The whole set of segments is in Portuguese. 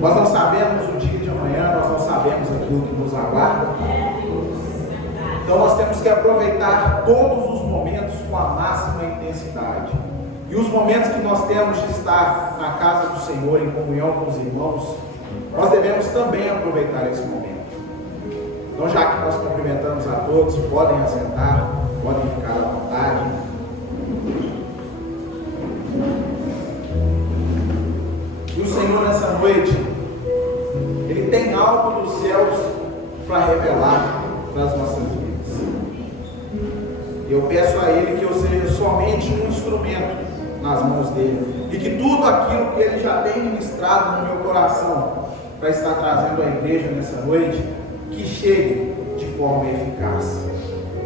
Nós não sabemos o dia de amanhã, nós não sabemos aquilo que nos aguarda. Então nós temos que aproveitar todos os momentos com a máxima intensidade. E os momentos que nós temos de estar na casa do Senhor, em comunhão com os irmãos, nós devemos também aproveitar esse momento. Então, já que nós cumprimentamos a todos, podem assentar, podem ficar à vontade. E o Senhor, nessa noite, Ele tem algo dos céus para revelar para as nossas vidas. E eu peço a Ele que eu seja somente um instrumento nas mãos dele, e que tudo aquilo que Ele já tem ministrado no meu coração para estar trazendo à igreja nessa noite, que chegue de forma eficaz.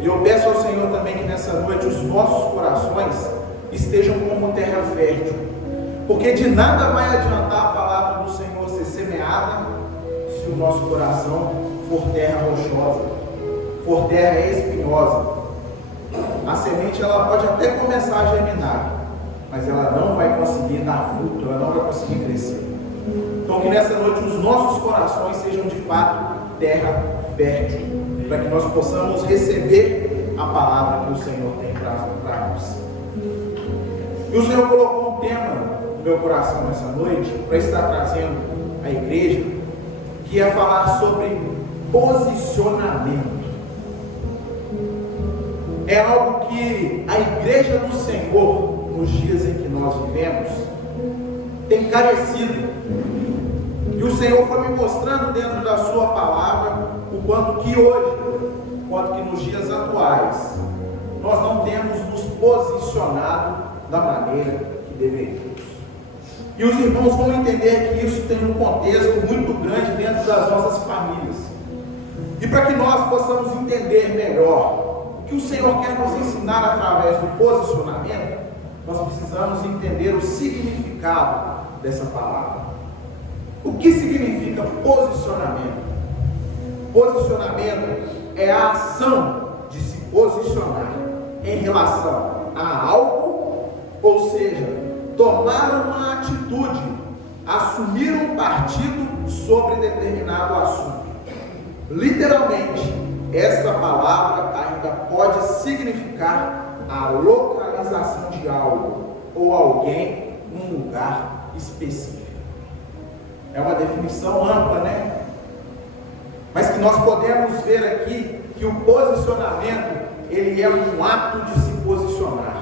E eu peço ao Senhor também que nessa noite os nossos corações estejam como terra fértil, porque de nada vai adiantar a palavra do Senhor ser semeada se o nosso coração for terra rochosa, for terra espinhosa. A semente ela pode até começar a germinar, mas ela não vai conseguir dar fruto, ela não vai conseguir crescer. Então que nessa noite os nossos corações sejam de fato terra fértil, para que nós possamos receber a palavra que o Senhor tem para nós. E o Senhor colocou um tema no meu coração nessa noite, para estar trazendo à igreja, que é falar sobre posicionamento. É algo que a igreja do Senhor, nos dias em que nós vivemos, tem carecido. E o Senhor foi me mostrando dentro da sua palavra o quanto que hoje, o quanto que nos dias atuais, nós não temos nos posicionado da maneira que deveríamos. E os irmãos vão entender que isso tem um contexto muito grande dentro das nossas famílias. E para que nós possamos entender melhor o que o Senhor quer nos ensinar através do posicionamento, nós precisamos entender o significado dessa palavra. O que significa posicionamento? Posicionamento é a ação de se posicionar em relação a algo, ou seja, tomar uma atitude, assumir um partido sobre determinado assunto. Literalmente, esta palavra ainda pode significar a localização de algo ou alguém num lugar específico. É uma definição ampla, né? Mas que nós podemos ver aqui que o posicionamento, ele é um ato de se posicionar.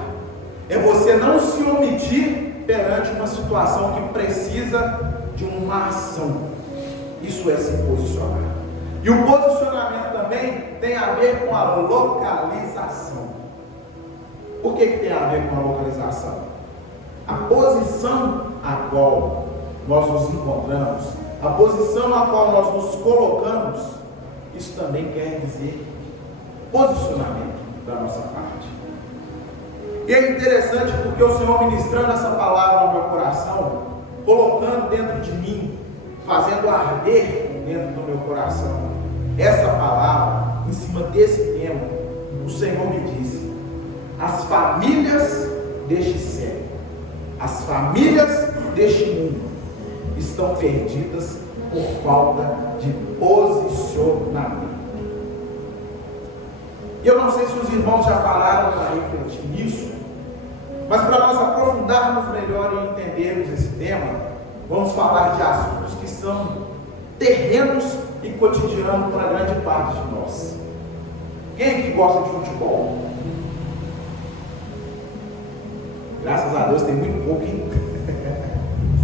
É você não se omitir perante uma situação que precisa de uma ação. Isso é se posicionar. E o posicionamento também tem a ver com a localização. Por que tem a ver com a localização? A posição a qual nós nos encontramos, a posição a qual nós nos colocamos, isso também quer dizer posicionamento da nossa parte. E é interessante porque o Senhor, ministrando essa palavra ao meu coração, colocando dentro de mim, fazendo arder dentro do meu coração essa palavra, em cima desse tema, o Senhor me disse: as famílias deste século, as famílias deste mundo estão perdidas por falta de posicionamento. E eu não sei se os irmãos já pararam para refletir nisso, mas para nós aprofundarmos melhor e entendermos esse tema, vamos falar de assuntos que são terrenos e cotidianos para grande parte de nós. Quem aqui gosta de futebol? Graças a Deus tem muito pouco, hein?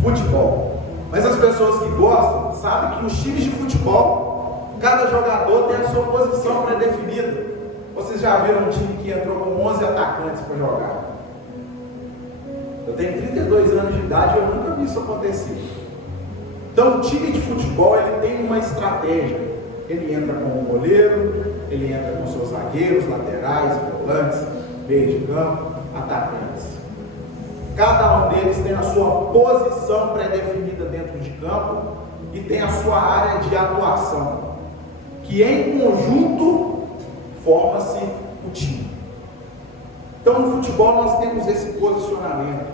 Futebol. Mas as pessoas que gostam sabem que os times de futebol, cada jogador tem a sua posição pré-definida. Vocês já viram um time que entrou com 11 atacantes para jogar? Eu tenho 32 anos de idade e eu nunca vi isso acontecer. Então o time de futebol, ele tem uma estratégia. Ele entra com o goleiro, ele entra com seus zagueiros, laterais, volantes, meio de campo, atacantes. Cada um deles tem a sua posição pré-definida dentro de campo e tem a sua área de atuação, que em conjunto forma-se o time. Então no futebol nós temos esse posicionamento.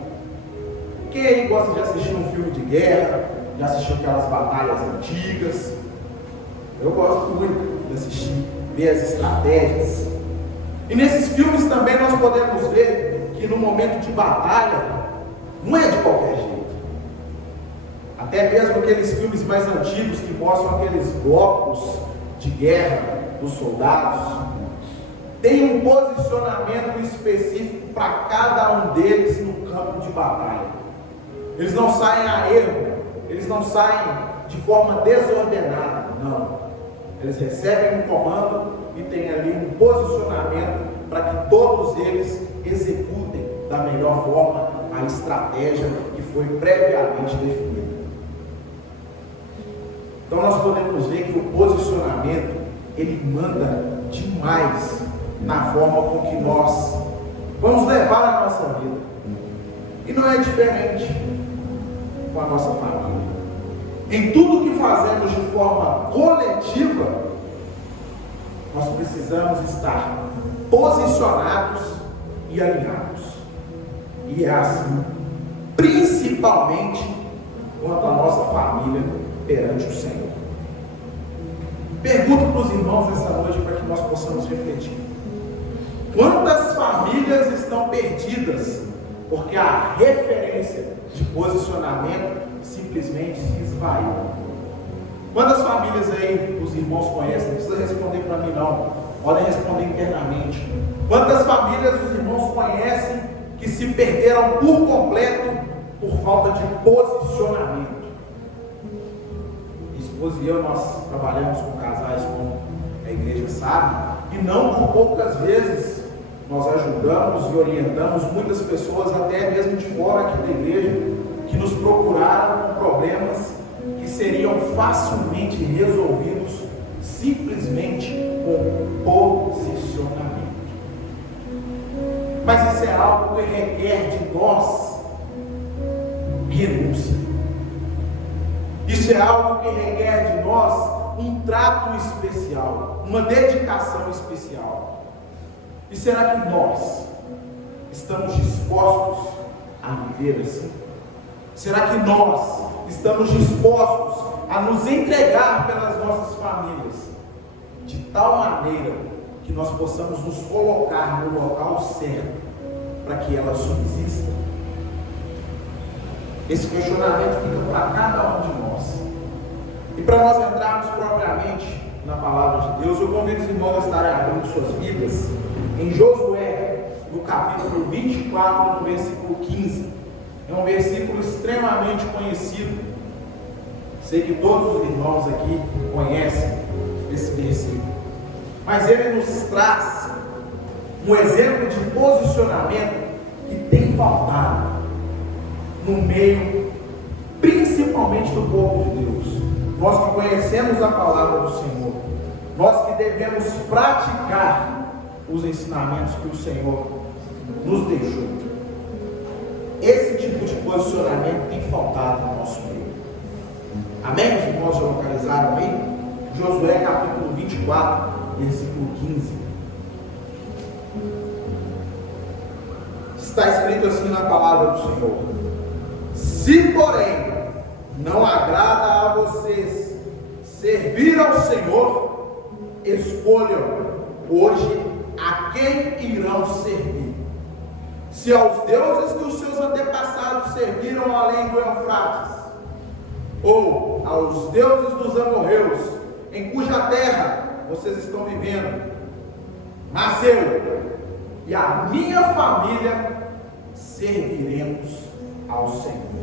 Quem aí gosta de assistir um filme de guerra, já assistiu aquelas batalhas antigas. Eu gosto muito de assistir, ver as estratégias. E nesses filmes também nós podemos ver que no momento de batalha, não é de qualquer jeito. Até mesmo aqueles filmes mais antigos que mostram aqueles blocos de guerra dos soldados, tem um posicionamento específico para cada um deles no campo de batalha. Eles não saem a erro, eles não saem de forma desordenada, não. Eles recebem um comando e tem ali um posicionamento para que todos eles executem da melhor forma a estratégia que foi previamente definida. Então nós podemos ver que o posicionamento, ele manda demais na forma com que nós vamos levar a nossa vida. E não é diferente com a nossa família. Em tudo que fazemos de forma coletiva, nós precisamos estar posicionados e alinhados. E é assim, principalmente quanto a nossa família perante o Senhor. Pergunto para os irmãos essa noite para que nós possamos refletir. Quantas famílias estão perdidas porque a referência de posicionamento simplesmente se esvaiu? Quantas famílias aí os irmãos conhecem? Não precisa responder para mim não, podem responder internamente. Quantas famílias os irmãos conhecem que se perderam por completo por falta de posicionamento? Minha esposa e eu, nós trabalhamos com casais, como a igreja sabe, e não por poucas vezes nós ajudamos e orientamos muitas pessoas, até mesmo de fora aqui da igreja, que nos procuraram com problemas que seriam facilmente resolvidos simplesmente com posicionamento. Mas isso é algo que requer de nós renúncia. Isso é algo que requer de nós um trato especial, uma dedicação especial. E será que nós estamos dispostos a viver assim? Será que nós estamos dispostos a nos entregar pelas nossas famílias de tal maneira que nós possamos nos colocar no local certo para que elas subsistam? Esse questionamento fica para cada um de nós. E para nós entrarmos propriamente na palavra de Deus, eu convido os irmãos a estarem abrindo suas Bíblias em Josué, no capítulo 24, no versículo 15. É um versículo extremamente conhecido. Sei que todos os irmãos aqui conhecem esse versículo. Mas ele nos traz um exemplo de posicionamento que tem faltado no meio, principalmente do povo de Deus. Nós que conhecemos a palavra do Senhor, nós que devemos praticar os ensinamentos que o Senhor nos deixou. Esse tipo de posicionamento tem faltado no nosso meio. Amém? Os irmãos já localizaram aí? Josué capítulo 24, versículo 15. Está escrito assim na palavra do Senhor: se porém não agrada a vocês servir ao Senhor, escolham hoje a quem irão servir. Se aos deuses que os seus antepassados serviram além do Eufrates, ou aos deuses dos amorreus, em cuja terra vocês estão vivendo, mas eu e a minha família serviremos ao Senhor.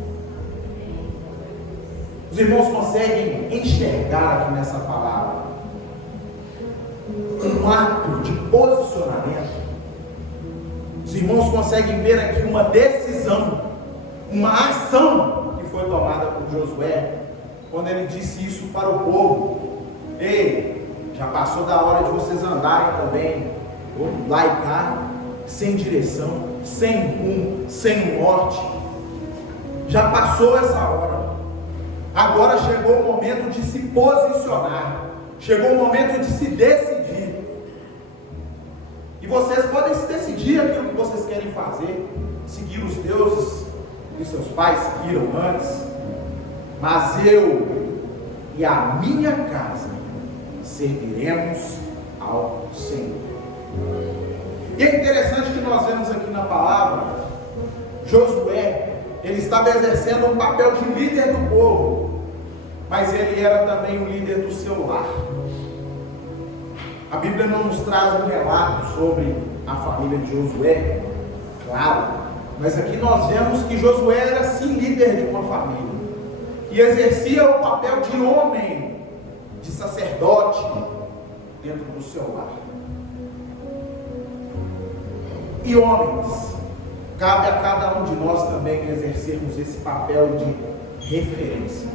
Os irmãos conseguem enxergar aqui nessa palavra um ato de posicionamento? Os irmãos conseguem ver aqui uma decisão, uma ação que foi tomada por Josué, quando ele disse isso para o povo: ei, já passou da hora de vocês andarem também lá e cá, sem direção, sem rumo, sem norte. Já passou essa hora. Agora chegou o momento de se posicionar, chegou o momento de se decidir. E vocês podem se decidir aquilo que vocês querem fazer, seguir os deuses que seus pais seguiram antes, mas eu e a minha casa serviremos ao Senhor. E é interessante que nós vemos aqui na palavra, Josué, ele estava exercendo um papel de líder do povo, mas ele era também o líder do seu lar. A Bíblia não nos traz um relato sobre a família de Josué, claro, mas aqui nós vemos que Josué era sim líder de uma família, e exercia o papel de homem, de sacerdote, dentro do seu lar. E homens, cabe a cada um de nós também exercermos esse papel de referência.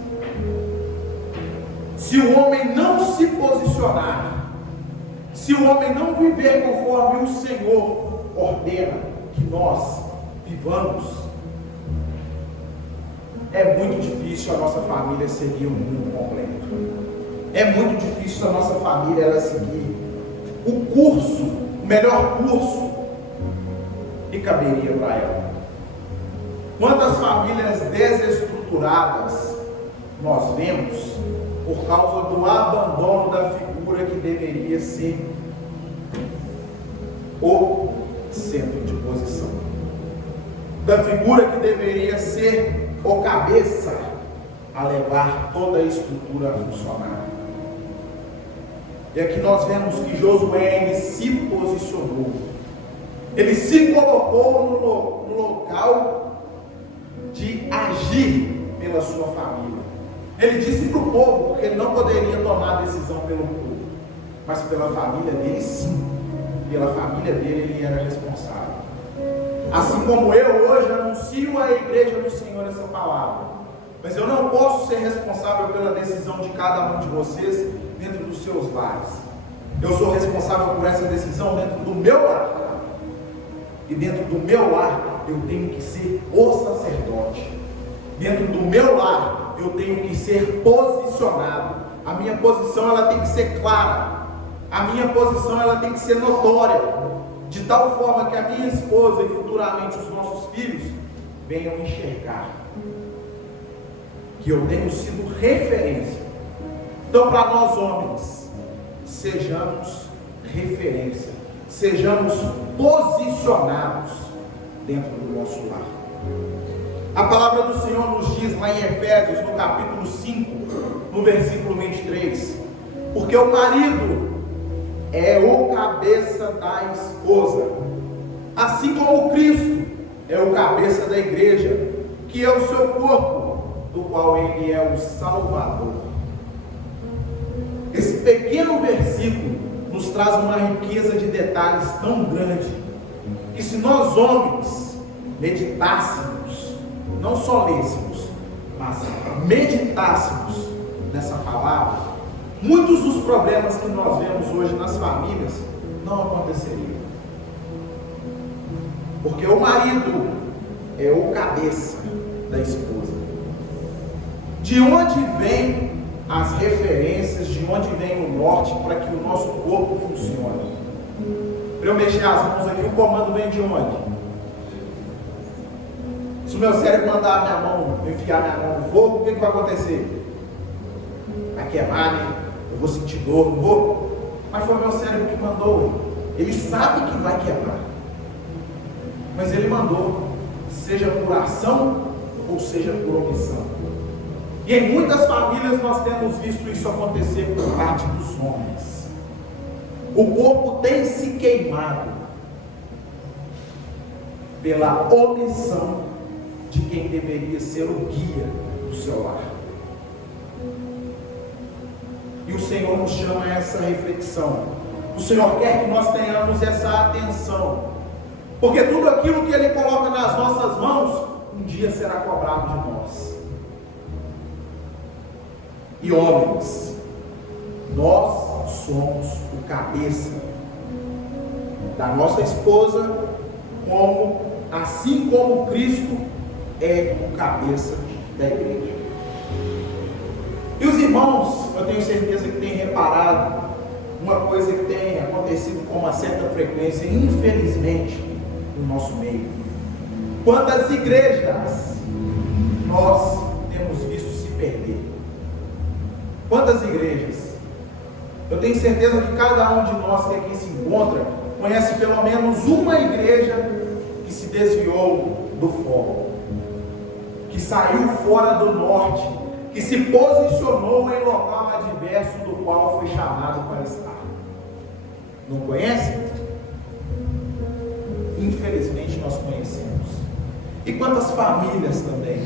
Se o homem não se posicionar, se o homem não viver conforme o Senhor ordena que nós vivamos, é muito difícil a nossa família seguir o mundo completo. É muito difícil a nossa família ela seguir o curso, o melhor curso que caberia para ela. Quantas famílias desestruturadas nós vemos por causa do abandono da figura que deveria ser o centro de posição, da figura que deveria ser o cabeça a levar toda a estrutura a funcionar. E aqui nós vemos que Josué ele se posicionou, ele se colocou no local de agir pela sua família. Ele disse para o povo, porque ele não poderia tomar decisão pelo povo, mas pela família dele sim, pela família dele ele era responsável. Assim como eu hoje anuncio à igreja do Senhor essa palavra, mas eu não posso ser responsável pela decisão de cada um de vocês dentro dos seus lares. Eu sou responsável por essa decisão dentro do meu lar. E dentro do meu lar eu tenho que ser o sacerdote. Dentro do meu lar eu tenho que ser posicionado. A minha posição ela tem que ser clara. A minha posição ela tem que ser notória, de tal forma que a minha esposa e futuramente os nossos filhos venham enxergar que eu tenho sido referência. Então, para nós homens, sejamos referência, sejamos posicionados dentro do nosso lar. A palavra do Senhor nos diz lá em Efésios, no capítulo 5, no versículo 23, porque o marido é o cabeça da esposa, assim como Cristo é o cabeça da igreja, que é o seu corpo, do qual ele é o Salvador. Esse pequeno versículo nos traz uma riqueza de detalhes tão grande, que se nós homens meditássemos, não só lêssemos, mas meditássemos nessa palavra, muitos dos problemas que nós vemos hoje nas famílias não aconteceriam. Porque o marido é o cabeça da esposa. De onde vem as referências, de onde vem o norte para que o nosso corpo funcione? Para eu mexer as mãos aqui, o comando vem de onde? Se o meu cérebro mandar a minha mão, enfiar minha mão no fogo, o que vai acontecer? Vai queimar, né? Eu vou sentir dor, não vou? Mas foi o meu cérebro que mandou. Ele sabe que vai quebrar, mas ele mandou, seja por ação ou seja por omissão. E em muitas famílias nós temos visto isso acontecer por parte dos homens. O corpo tem se queimado pela omissão de quem deveria ser o guia do seu lar. E o Senhor nos chama a essa reflexão. O Senhor quer que nós tenhamos essa atenção, porque tudo aquilo que Ele coloca nas nossas mãos, um dia será cobrado de nós. E homens, nós somos o cabeça da nossa esposa, assim como Cristo é o cabeça da igreja. E os irmãos, eu tenho certeza que têm reparado uma coisa que tem acontecido com uma certa frequência, infelizmente, no nosso meio. Quantas igrejas nós temos visto se perder? Quantas igrejas? Eu tenho certeza que cada um de nós que aqui se encontra conhece pelo menos uma igreja que se desviou do foco, que saiu fora do norte, que se posicionou em local adverso do qual foi chamado para estar. Não conhece? Infelizmente nós conhecemos. E quantas famílias também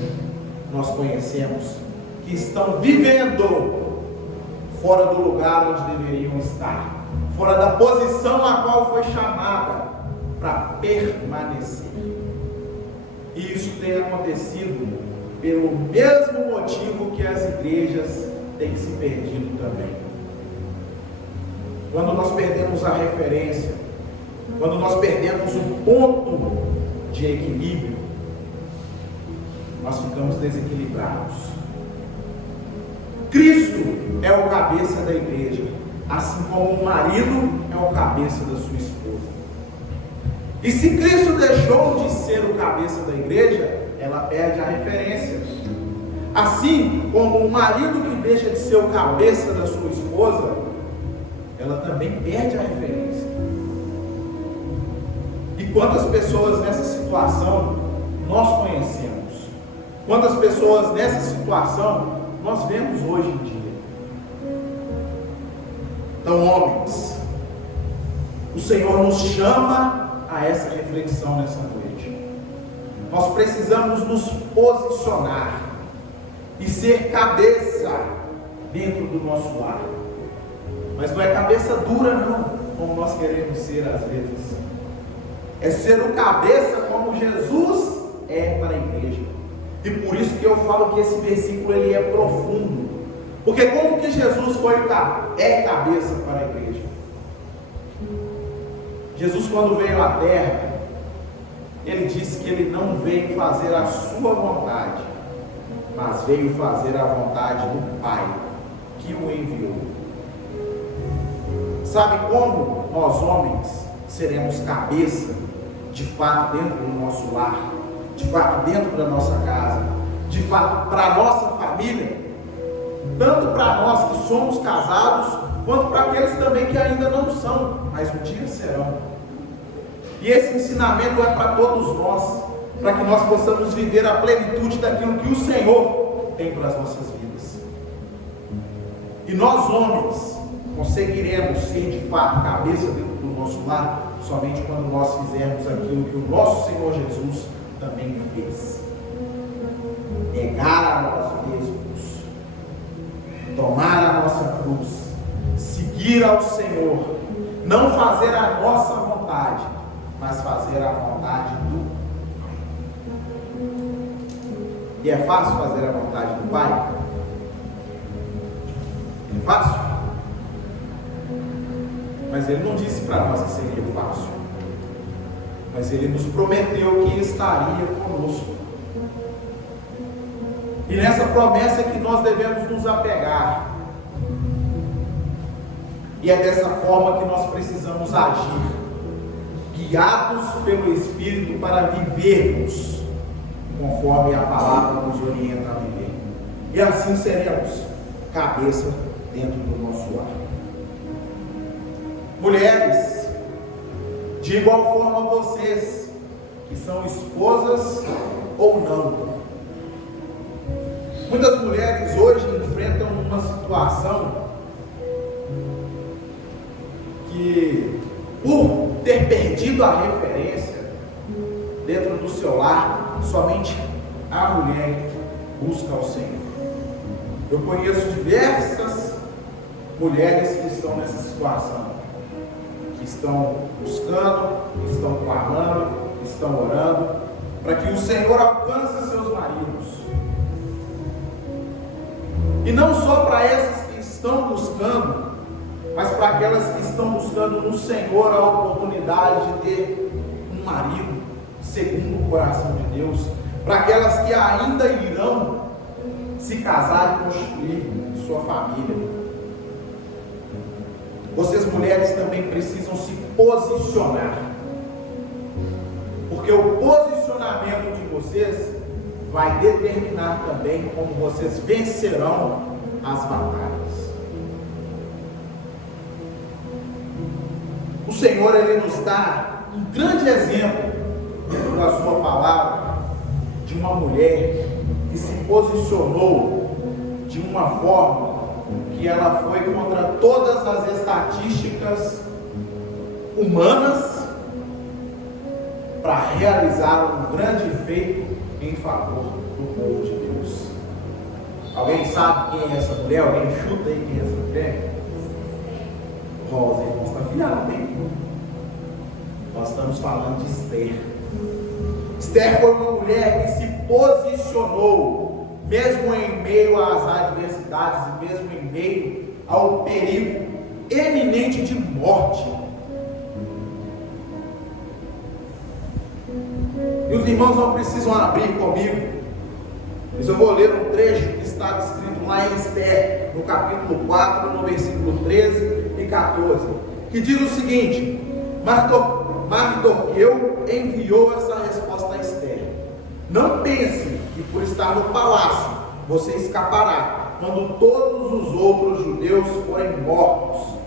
nós conhecemos que estão vivendo fora do lugar onde deveriam estar, fora da posição a qual foi chamada para permanecer. E isso tem acontecido pelo mesmo motivo que as igrejas têm se perdido também. Quando nós perdemos a referência, quando nós perdemos o ponto de equilíbrio, nós ficamos desequilibrados. Cristo é o cabeça da igreja, assim como o marido é o cabeça da sua esposa. E se Cristo deixou de ser o cabeça da igreja, ela perde a referência. Assim como o marido que deixa de ser o cabeça da sua esposa, ela também perde a referência. E quantas pessoas nessa situação nós conhecemos? Quantas pessoas nessa situação nós vemos hoje em dia? Então, homens, o Senhor nos chama a essa reflexão nessa noite. Nós precisamos nos posicionar e ser cabeça dentro do nosso lar. Mas não é cabeça dura não, como nós queremos ser às vezes. É ser o cabeça como Jesus é para a igreja. E por isso que eu falo que esse versículo ele é profundo. Porque como que Jesus é cabeça para a igreja? Jesus, quando veio à terra, ele disse que ele não veio fazer a sua vontade, mas veio fazer a vontade do Pai que o enviou. Sabe como nós homens seremos cabeça de fato dentro do nosso lar, de fato dentro da nossa casa, de fato para a nossa família, tanto para nós que somos casados, quanto para aqueles também que ainda não são, mas um dia serão. E esse ensinamento é para todos nós, para que nós possamos viver a plenitude daquilo que o Senhor tem para as nossas vidas. E nós homens conseguiremos ser de fato cabeça dentro do nosso lar somente quando nós fizermos aquilo que o nosso Senhor Jesus também fez: negar a nós mesmos, tomar a nossa cruz, seguir ao Senhor, não fazer a nossa vontade, mas fazer a vontade do Pai. E é fácil fazer a vontade do Pai? É fácil? Mas Ele não disse para nós que seria fácil. Mas Ele nos prometeu que estaria conosco. E nessa promessa é que nós devemos nos apegar. E é dessa forma que nós precisamos agir, guiados pelo Espírito para vivermos conforme a palavra nos orienta a viver. E assim seremos cabeça dentro do nosso lar. Mulheres, de igual forma vocês, que são esposas ou não. Muitas mulheres hoje enfrentam uma situação que, por ter perdido a referência dentro do seu lar, somente a mulher busca ao Senhor. Eu conheço diversas mulheres que estão nessa situação, que estão buscando, estão clamando, estão orando, para que o Senhor alcance seus maridos. E não só para essas que estão buscando, mas para aquelas que estão buscando no Senhor a oportunidade de ter um marido segundo o coração de Deus, para aquelas que ainda irão se casar e construir sua família. Vocês mulheres também precisam se posicionar, porque o posicionamento de vocês vai determinar também como vocês vencerão as batalhas. O Senhor, Ele nos dá um grande exemplo dentro da sua palavra de uma mulher que se posicionou de uma forma que ela foi contra todas as estatísticas humanas para realizar um grande feito em favor do povo de Deus. Alguém sabe quem é essa mulher? Alguém chuta aí quem é essa mulher? Rosa, irmãos, está afiado, hein? Nós estamos falando de Esther. Esther foi uma mulher que se posicionou, mesmo em meio às adversidades e mesmo em meio ao perigo eminente de morte. E os irmãos não precisam abrir comigo, mas eu vou ler um trecho que está escrito lá em Esther, no capítulo 4, no versículo 13 e 14, que diz o seguinte: Mardoqueu enviou essa resposta a Esther: não pense que por estar no palácio você escapará quando todos os outros judeus forem mortos.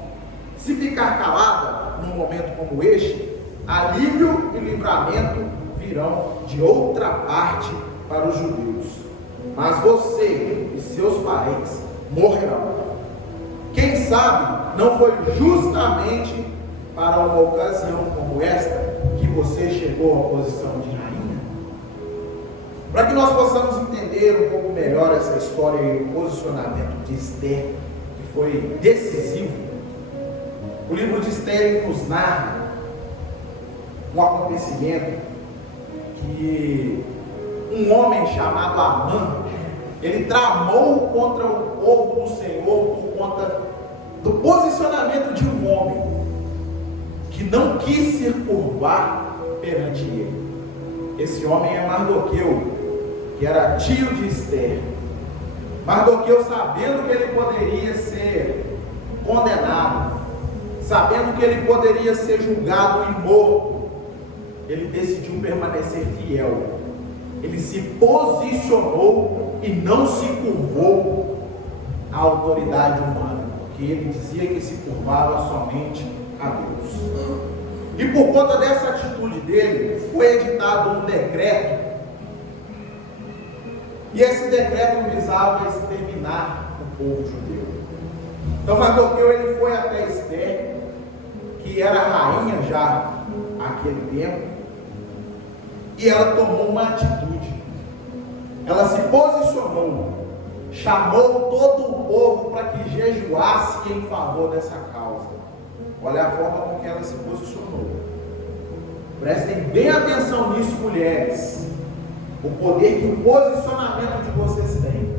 Se ficar calada num momento como este, alívio e livramento virão de outra parte para os judeus, mas você e seus parentes morrerão. Quem sabe não foi justamente para uma ocasião como esta que você chegou à posição de rainha? Para que nós possamos entender um pouco melhor essa história e o posicionamento de Esther, que foi decisivo, o livro de Esther nos narra um acontecimento que um homem chamado Amã, ele tramou contra o povo do Senhor por conta do posicionamento de um homem que não quis se curvar perante ele. Esse homem é Mardoqueu, que era tio de Esther. Mardoqueu, sabendo que ele poderia ser condenado, sabendo que ele poderia ser julgado e morto, ele decidiu permanecer fiel. Ele se posicionou e não se curvou à autoridade humana, porque ele dizia que se curvava somente a Deus. E por conta dessa atitude dele, foi editado um decreto, e esse decreto visava exterminar o povo judeu. Então Mardoqueu, ele foi até Esther, que era rainha já naquele tempo, e ela tomou uma atitude. Ela se posicionou, chamou todo o povo para que jejuasse em favor dessa causa. Olha a forma com que ela se posicionou. Prestem bem atenção nisso, mulheres, o poder que o posicionamento de vocês tem.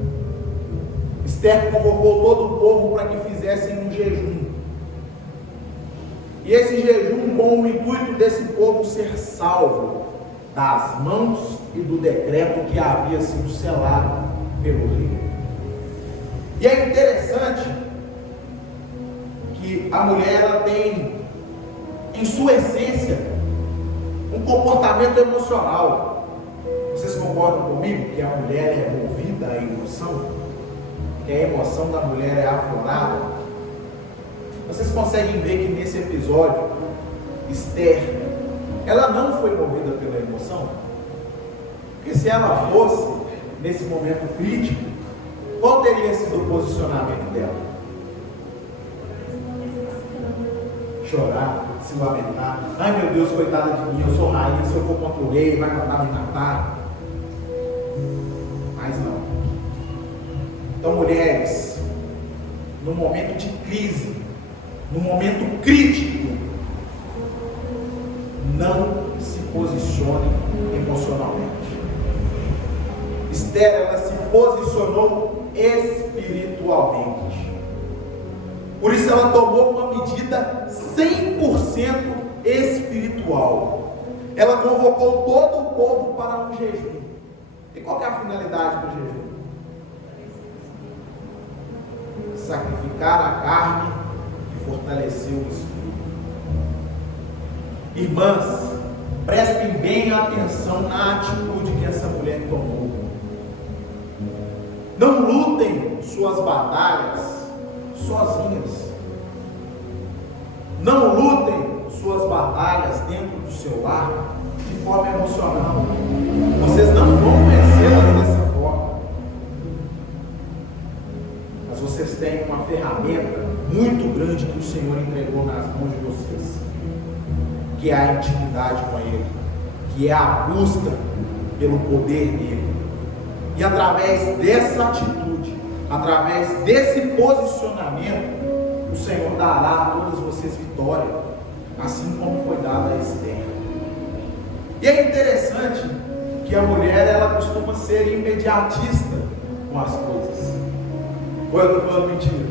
Esther convocou todo o povo para que fizessem um jejum, e esse jejum com o intuito desse povo ser salvo das mãos e do decreto que havia sido selado pelo rei. E é interessante que a mulher, ela tem em sua essência um comportamento emocional. Vocês concordam comigo que a mulher é movida à emoção? Que a emoção da mulher é aflorada? Vocês conseguem ver que nesse episódio, Esther, ela não foi movida pela emoção? Porque se ela fosse, nesse momento crítico, qual teria sido o posicionamento dela? Chorar, se lamentar. Ai meu Deus, coitada de mim, eu sou rainha, se eu for contra o rei, vai mandar me matar. Mas não. Então, mulheres, no momento de crise, no momento crítico, não se posicione emocionalmente. Esther, ela se posicionou espiritualmente. Por isso ela tomou uma medida 100% espiritual. Ela convocou todo o povo para um jejum. E qual é a finalidade do jejum? Sacrificar a carne e fortalecer o espírito. Irmãs, prestem bem atenção na atitude que essa mulher tomou. Não lutem suas batalhas sozinhas. Não lutem suas batalhas dentro do seu lar de forma emocional. Vocês não vão vencê-las dessa forma. Mas vocês têm uma ferramenta muito grande que o Senhor entregou nas mãos de vocês, que é a intimidade com Ele, que é a busca pelo poder dele. E através dessa atitude, através desse posicionamento, o Senhor dará a todos vocês vitória, assim como foi dada a Esther. E é interessante que a mulher, ela costuma ser imediatista com as coisas. Ou eu estou falando mentira?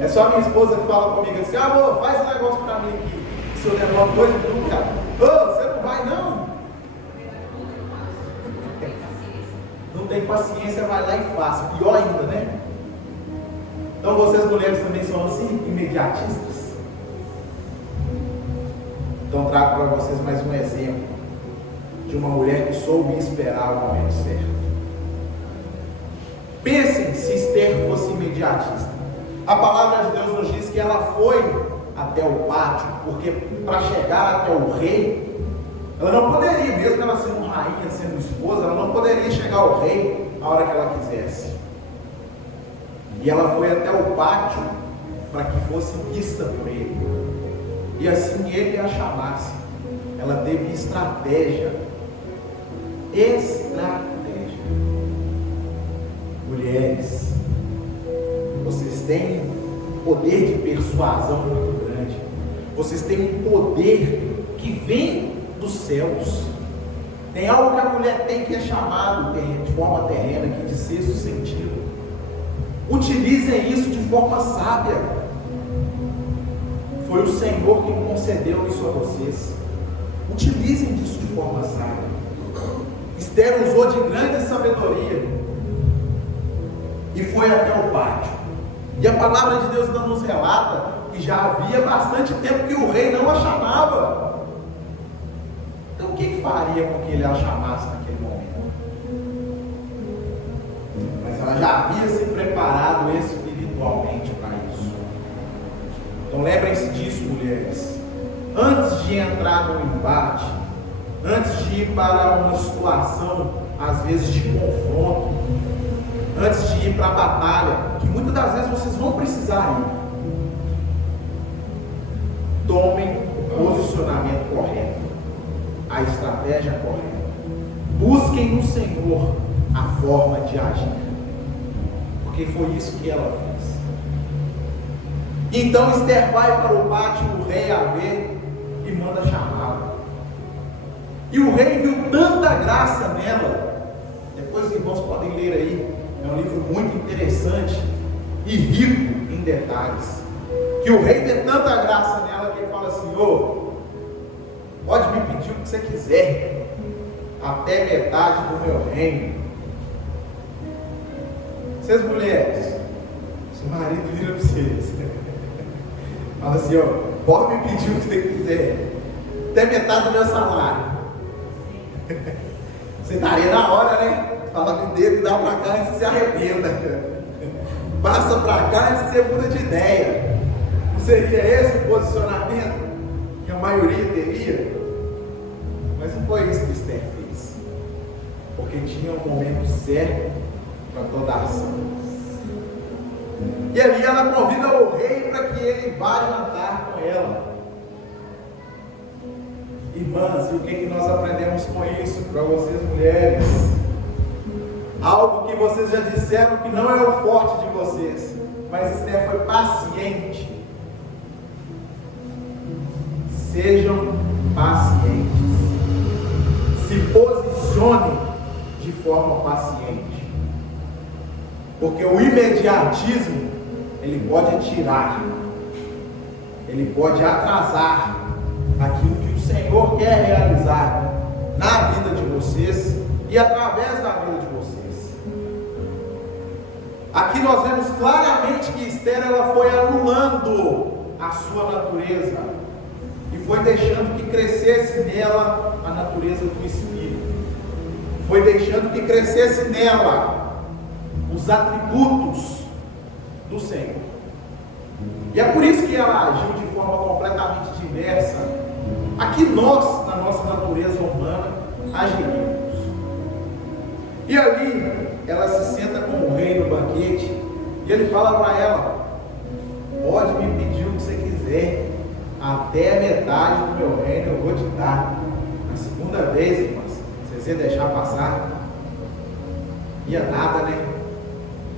É só a minha esposa que fala comigo assim: amor, faz um negócio para mim aqui. Se eu levar 2 minutos, cara, você não vai não? Não tem paciência, vai lá e faz. Pior ainda, né? Então vocês mulheres também são assim, imediatistas? Então trago para vocês mais um exemplo de uma mulher que soube esperar o momento certo. Pensem se Esther fosse imediatista. A palavra de Deus nos diz que ela foi até o pátio, porque para chegar até o rei, ela não poderia, mesmo ela sendo rainha, sendo esposa, ela não poderia chegar ao rei a hora que ela quisesse. E ela foi até o pátio para que fosse vista por ele, e assim ele a chamasse. Ela teve estratégia. Mulheres, vocês têm um poder de persuasão muito grande. Vocês têm um poder que vem dos céus. Tem algo que a mulher tem que é chamado de forma terrena, que de sexto sentido. Utilizem isso de forma sábia. Foi o Senhor que concedeu isso a vocês. Utilizem disso de forma sábia. Esther usou de grande sabedoria e foi até o pátio. E a palavra de Deus ainda nos relata que já havia bastante tempo que o rei não a chamava. Então o que faria com que ele a chamasse naquele momento? Mas ela já havia se preparado espiritualmente para isso. Então lembrem-se disso, mulheres. Antes de entrar no embate, antes de ir para uma situação, às vezes de confronto, antes de ir para a batalha, que muitas das vezes vocês vão precisar ir, tomem o posicionamento correto, a estratégia correta. Busquem no Senhor a forma de agir, porque foi isso que ela fez. Então Esther vai para o pátio, o rei a vê e manda chamá-la. E o rei viu tanta graça nela. Depois os irmãos podem ler aí. É um livro muito interessante e rico em detalhes. Que o rei vê tanta graça nela que ele fala assim: ô, pode me pedir o que você quiser, até metade do meu reino. Vocês mulheres, seu marido vira para vocês, fala assim: ó, pode me pedir o que você quiser, até metade do meu salário. Você estaria na hora, né? Fala com o dedo e dá para cá antes que você arrependa. Passa para cá antes que você muda de ideia. Não seria esse o posicionamento que a maioria teria? Mas não foi isso que Esther fez. Porque tinha um momento certo para toda a ação. E ali ela convida o rei para que ele vá jantar com ela. Irmãs, e o que nós aprendemos com isso para vocês mulheres? Algo que vocês já disseram que não é o forte de vocês, mas Esther foi paciente. Sejam pacientes. Se posicionem de forma paciente. Porque o imediatismo, ele pode tirar, ele pode atrasar aquilo que o Senhor quer realizar na vida de vocês e através da vida de vocês. Aqui nós vemos claramente que Esther, ela foi anulando a sua natureza e foi deixando que crescesse nela a natureza do Espírito, foi deixando que crescesse nela os atributos do Senhor. E é por isso que ela agiu de forma completamente diversa a que nós, na nossa natureza humana, agiríamos. E ali, ela se senta como rei no banquete, e ele fala para ela: pode me pedir o que você quiser, até a metade do meu reino eu vou te dar. Na segunda vez, irmãs, vocês iam deixar passar? Ia nada, né?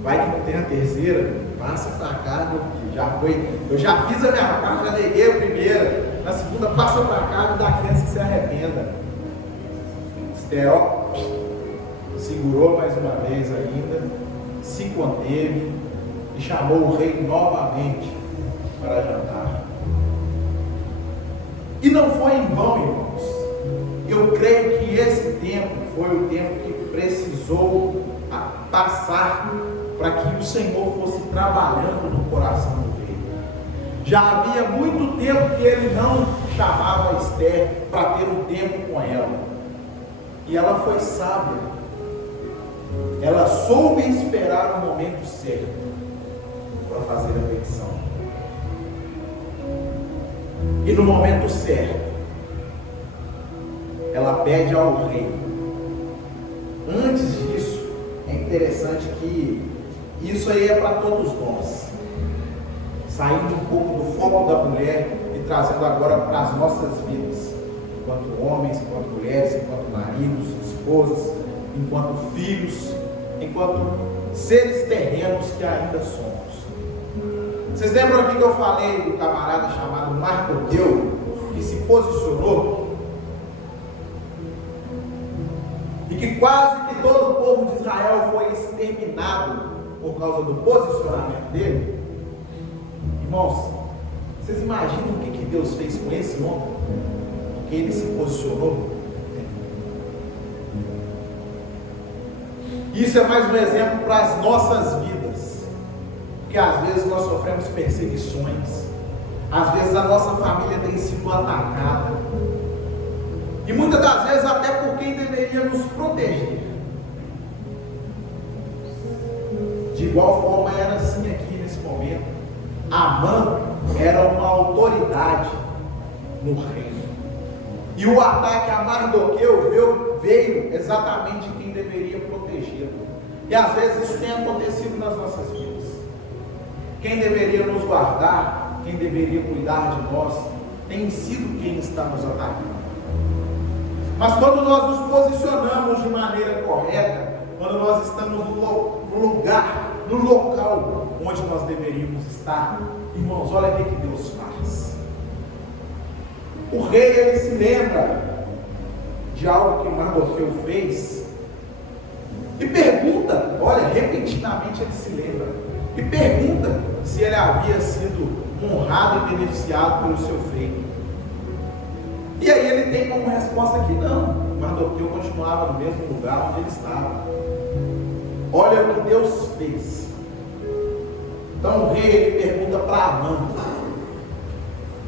Vai que não tem a terceira, passa para cá, meu filho, já foi. Eu já fiz a minha parte, já neguei a primeira. Na segunda, passa para cá, me dá crença que se arrependa. Esther, ó, segurou mais uma vez ainda, se conteve e chamou o rei novamente para jantar. E não foi em vão, irmãos. Eu creio que esse tempo foi o tempo que precisou passar para que o Senhor fosse trabalhando no coração do rei. Já havia muito tempo que ele não chamava Esther para ter um tempo com ela. E ela foi sábia. Ela soube esperar o momento certo para fazer a petição. E no momento certo, ela pede ao rei. Antes disso, é interessante que isso aí é para todos nós, saindo um pouco do foco da mulher e trazendo agora para as nossas vidas, enquanto homens, enquanto mulheres, enquanto maridos, esposas, enquanto filhos, enquanto seres terrenos que ainda somos. Vocês lembram aqui que eu falei do camarada chamado Mardoqueu, que se posicionou? E que quase que todo o povo de Israel foi exterminado por causa do posicionamento dele. Irmãos, vocês imaginam o que Deus fez com esse homem? Porque ele se posicionou? Isso é mais um exemplo para as nossas vidas. Porque às vezes nós sofremos perseguições. Às vezes a nossa família tem sido atacada. E muitas das vezes até por quem deveria nos proteger. De igual forma era assim aqui nesse momento. Amã era uma autoridade no reino. E o ataque a Mardoqueu veio exatamente quem deveria protegê-lo. E às vezes isso tem acontecido nas nossas vidas. Quem deveria nos guardar, quem deveria cuidar de nós, tem sido quem está nos atacando. Mas quando nós nos posicionamos de maneira correta, quando nós estamos no lugar, no local onde nós deveríamos estar, irmãos, olha o que Deus faz. O rei, ele se lembra de algo que Mardoqueu fez e pergunta, olha, repentinamente ele se lembra e pergunta se ele havia sido honrado e beneficiado pelo seu feito. E aí ele tem como resposta que não, Mardoqueu continuava no mesmo lugar onde ele estava. Olha o que Deus fez. Então o rei, ele pergunta para Amã: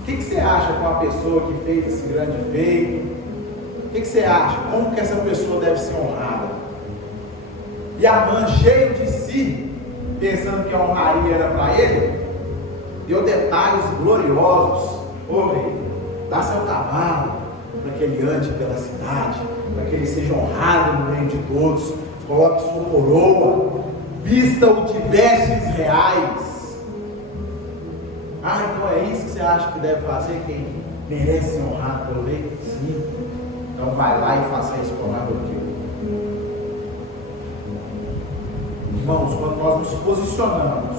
o que você acha com a pessoa que fez esse grande feito? O que você acha? Como que essa pessoa deve ser honrada? E Amã, cheio de si, pensando que a honraria era para ele, deu detalhes gloriosos. Ô rei, dá seu cavalo para que ele ande pela cidade, para que ele seja honrado no meio de todos, coloque sua coroa, vista-o de vestes reais. Ah, então é isso que você acha que deve fazer quem merece ser honrado pelo rei? Sim. Então vai lá e faça isso com Mardoqueu. Irmãos, quando nós nos posicionamos,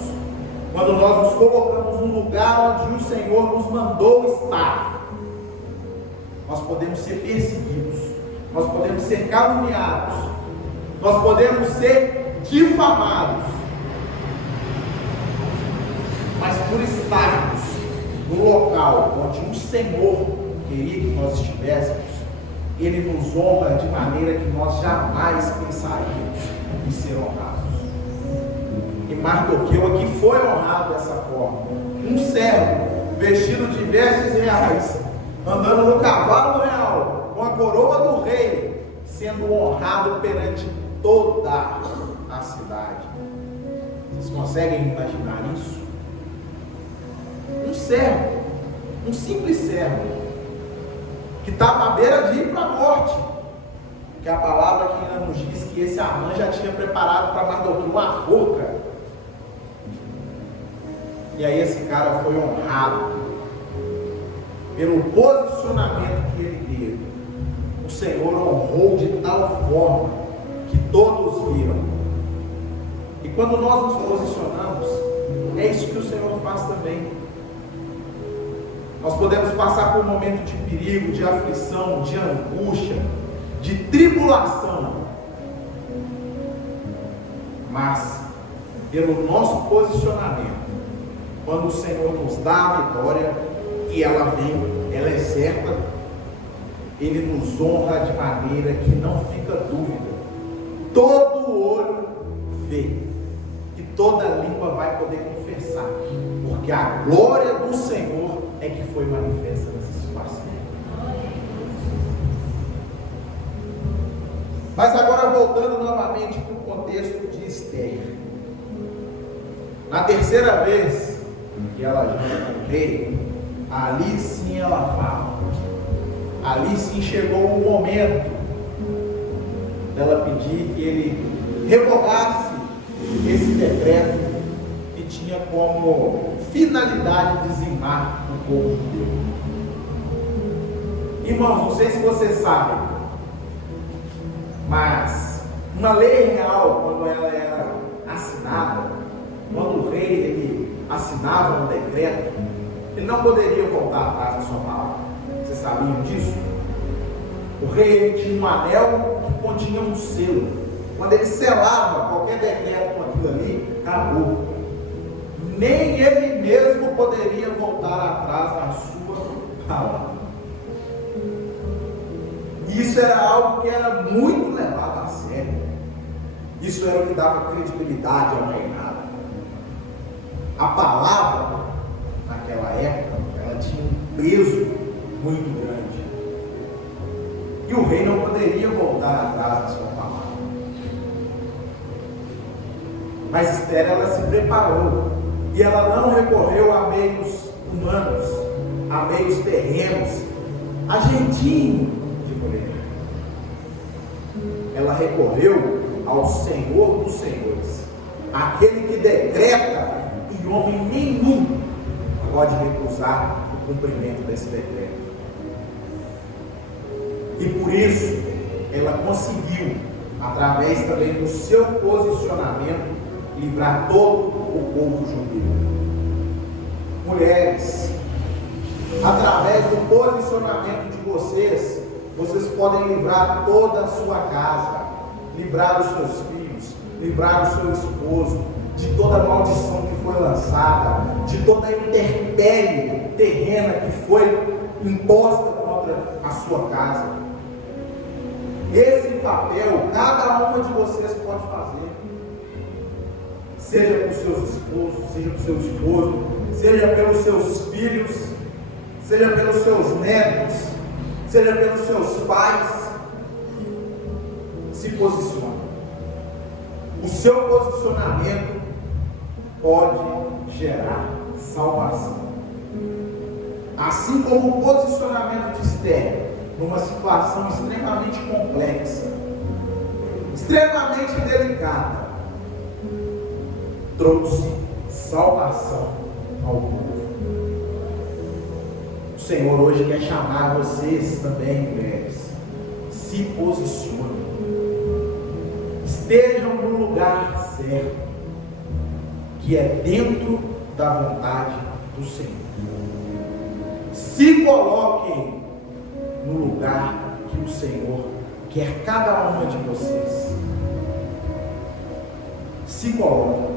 quando nós nos colocamos no lugar onde o Senhor nos mandou estar, nós podemos ser perseguidos, nós podemos ser caluniados, nós podemos ser difamados, mas por estarmos no local onde o Senhor queria que nós estivéssemos, Ele nos honra de maneira que nós jamais pensaríamos em ser honrados. E Mardoqueu aqui foi honrado dessa forma. Um servo vestido de vestes reais, andando no cavalo real, com a coroa do rei, sendo honrado perante toda a cidade. Vocês conseguem imaginar isso? Um servo um simples servo, que estava à beira de ir para a morte, que a palavra que ainda nos diz que esse Amã já tinha preparado para Mardoqueu uma forca. E aí esse cara foi honrado pelo posicionamento que ele teve. O Senhor honrou de tal forma que todos viram. E quando nós nos posicionamos, é isso que o Senhor faz também. Nós podemos passar por um momento de perigo, de aflição, de angústia, de tribulação, mas pelo nosso posicionamento, quando o Senhor nos dá a vitória, e ela vem, ela é certa, Ele nos honra de maneira que não fica dúvida. Todo olho vê, e toda língua vai poder confessar, porque a glória do Senhor é que foi manifesta nessa situação. Mas agora voltando novamente para o contexto de Esther. Na terceira vez que ela janta com o rei, ali sim ela fala. Ali sim chegou o momento dela pedir que ele revogasse esse decreto que tinha como finalidade dizimar o povo judeu. Irmãos, não sei se vocês sabem, mas uma lei real, quando ela era assinada, quando o rei ele assinava um decreto, ele não poderia voltar atrás na sua palavra. Vocês sabiam disso? O rei ele tinha um anel que continha um selo. Quando ele selava qualquer decreto com aquilo ali, acabou. Nem ele mesmo poderia voltar atrás na sua palavra. Isso era algo que era muito levado a sério. Isso era o que dava credibilidade ao reinado. A palavra, naquela época, ela tinha um peso muito grande. E o rei não poderia voltar atrás na sua palavra. Mas Esther, ela se preparou. E ela não recorreu a meios humanos, a meios terrenos, a jeitinho de mulher. Ela recorreu ao Senhor dos Senhores, aquele que decreta e homem nenhum pode recusar o cumprimento desse decreto. E por isso ela conseguiu, através também do seu posicionamento, livrar todo o povo judeu. Mulheres, através do posicionamento de vocês, vocês podem livrar toda a sua casa, livrar os seus filhos, livrar o seu esposo de toda a maldição que foi lançada, de toda a intempérie terrena que foi imposta contra a sua casa. Esse papel cada uma de vocês pode fazer, seja com seus esposos, seja com seu esposo, seja pelos seus filhos, seja pelos seus netos, seja pelos seus pais. Se posicione. O seu posicionamento pode gerar salvação. Assim como o posicionamento de Esther, numa situação extremamente complexa, extremamente delicada, trouxe salvação ao povo. O Senhor hoje quer chamar vocês também, mulheres. Se posicionem. Estejam no lugar certo, que é dentro da vontade do Senhor. Se coloquem no lugar que o Senhor quer cada uma de vocês. Se coloquem,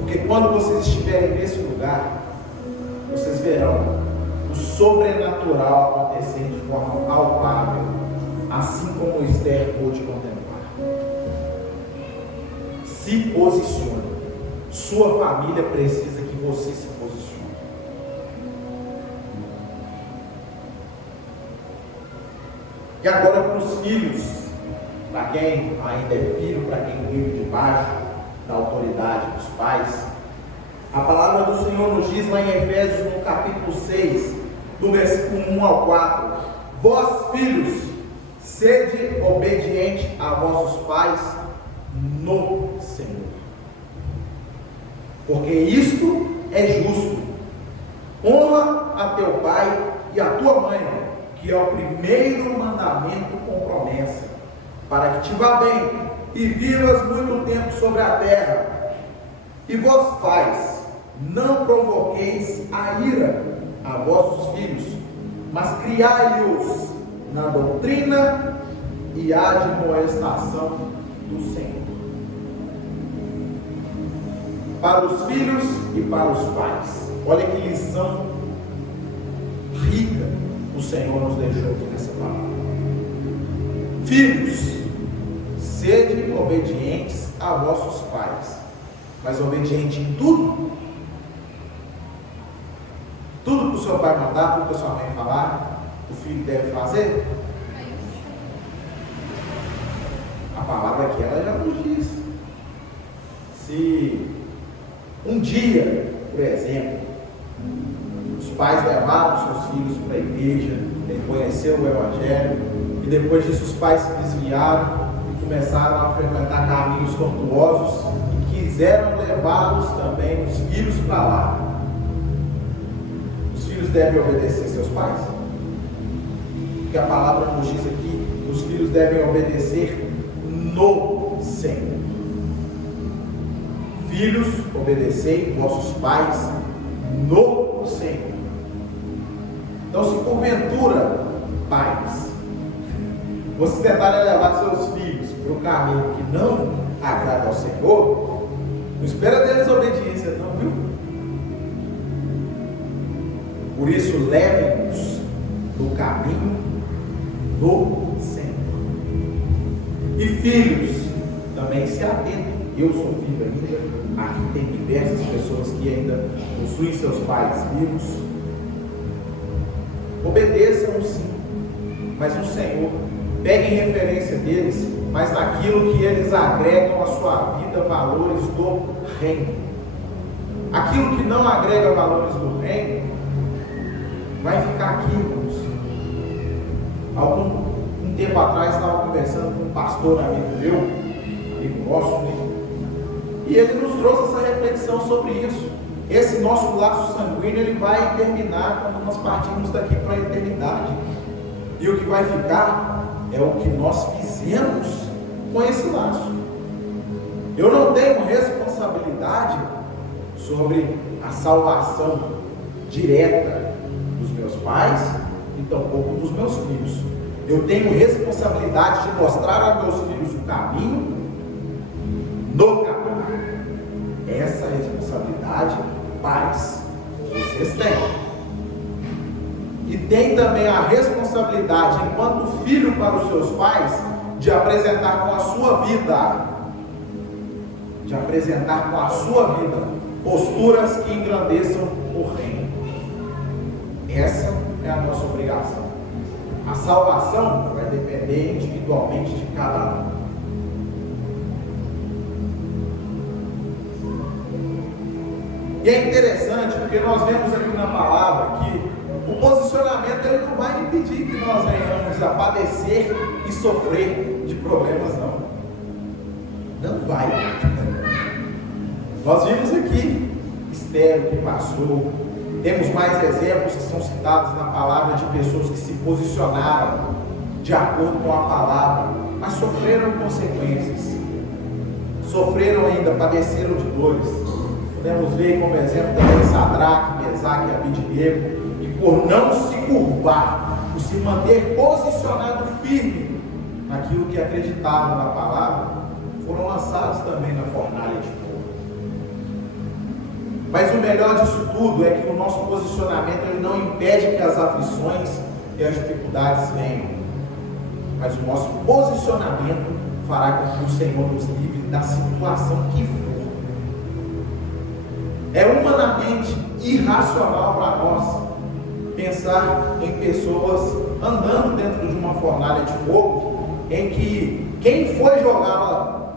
porque quando vocês estiverem nesse lugar, vocês verão o sobrenatural acontecer de forma palpável, assim como Esther pôde contemplar. Se posicione. Sua família precisa que você se posicione. E agora para os filhos, para quem ainda é filho, para quem vive debaixo da autoridade dos pais, a palavra do Senhor nos diz lá em Efésios, no capítulo 6, do versículo 1 ao 4: Vós, filhos, sede obedientes a vossos pais no Senhor, porque isto é justo. Honra a teu pai e a tua mãe, que é o primeiro mandamento com promessa, para que te vá bem e vivas muito tempo sobre a terra. E vós, pais, não provoqueis a ira a vossos filhos, mas criai-os na doutrina e admoestação do Senhor. Para os filhos e para os pais. Olha que lição rica o Senhor nos deixou aqui nessa palavra. Filhos, sede obedientes a vossos pais, mas obediente em tudo. Tudo que o seu pai mandar, tudo que a sua mãe falar, o filho deve fazer. A palavra aqui ela já nos diz. Se um dia, por exemplo, os pais levaram seus filhos para a igreja, ele conheceu o Evangelho, e depois disso os pais se desviaram e começaram a frequentar caminhos tortuosos e quiseram levá-los também, os filhos, para lá. Os filhos devem obedecer seus pais? Porque a palavra nos diz aqui, os filhos devem obedecer no Senhor. Filhos, obedecei vossos pais no Senhor. Então, se porventura, pais, vocês tentarem levar seus filhos para o caminho que não agrada ao Senhor, não espera deles obediência, não, viu? Por isso, levem-nos no caminho do Senhor. E filhos, também se atentem. Eu sou filho ainda. Aqui tem diversas pessoas que ainda possuem seus pais vivos. Obedeçam sim, mas no Senhor. Peguem referência deles, mas naquilo que eles agregam à sua vida valores do reino. Aquilo que não agrega valores do reino vai ficar aqui, irmãos. Um tempo atrás estava conversando com um pastor amigo meu, amigo nosso, né? E ele nos trouxe essa reflexão sobre isso. Esse nosso laço sanguíneo, ele vai terminar quando nós partirmos daqui para a eternidade. E o que vai ficar é o que nós fizemos com esse laço. Eu não tenho responsabilidade sobre a salvação direta dos meus pais e tampouco dos meus filhos. Eu tenho responsabilidade de mostrar aos meus filhos o caminho, no caminho. Essa responsabilidade, pais, vocês têm. E tem também a responsabilidade, enquanto filho para os seus pais, de apresentar com a sua vida, posturas que engrandeçam o reino. Essa é a nossa obrigação. A salvação vai depender individualmente de cada um. E é interessante porque nós vemos aqui na palavra que o posicionamento ele não vai impedir que nós venhamos a padecer e sofrer de problemas, não. Não vai. Nós vimos aqui Esther que passou. Temos mais exemplos que são citados na palavra de pessoas que se posicionaram de acordo com a palavra, mas sofreram consequências. Sofreram ainda, padeceram de dores. Podemos ver como exemplo também Sadraque, Mesaque e Abidnego, e por não se curvar, por se manter posicionado firme naquilo que acreditavam na palavra, foram lançados também na fornalha de fogo. Mas o melhor disso tudo é que o nosso posicionamento ele não impede que as aflições e as dificuldades venham, mas o nosso posicionamento fará com que o Senhor nos livre da situação que for. É humanamente irracional para nós pensar em pessoas andando dentro de uma fornalha de fogo, em que quem foi jogá-las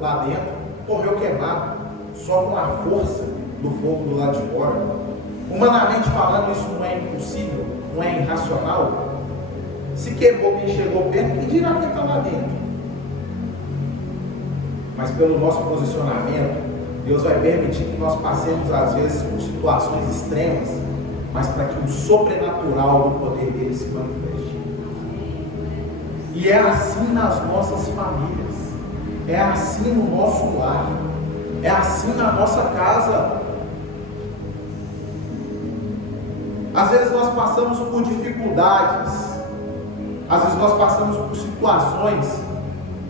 lá dentro morreu queimado, só com a força do fogo do lado de fora. Humanamente falando, isso não é impossível, não é irracional. Se queimou quem chegou perto, quem dirá quem está lá dentro? Mas pelo nosso posicionamento, Deus vai permitir que nós passemos às vezes por situações extremas, mas para que o sobrenatural do poder dele se manifeste. E é assim nas nossas famílias, é assim no nosso lar, é assim na nossa casa. Às vezes nós passamos por dificuldades, às vezes nós passamos por situações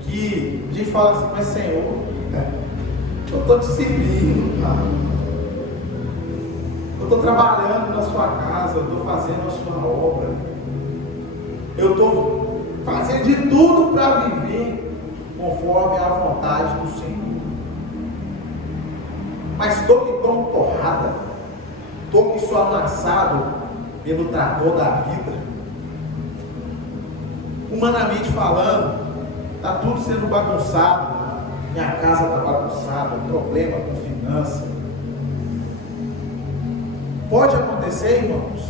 que a gente fala assim, mas Senhor, eu estou te servindo, tá? Eu estou trabalhando na sua casa, eu estou fazendo a sua obra, eu estou fazendo de tudo para viver conforme a vontade do Senhor. Mas estou que tomo porrada, estou que sou amassado pelo trator da vida. Humanamente falando, está tudo sendo bagunçado, minha casa está bagunçada, problema com finança. Pode acontecer, irmãos.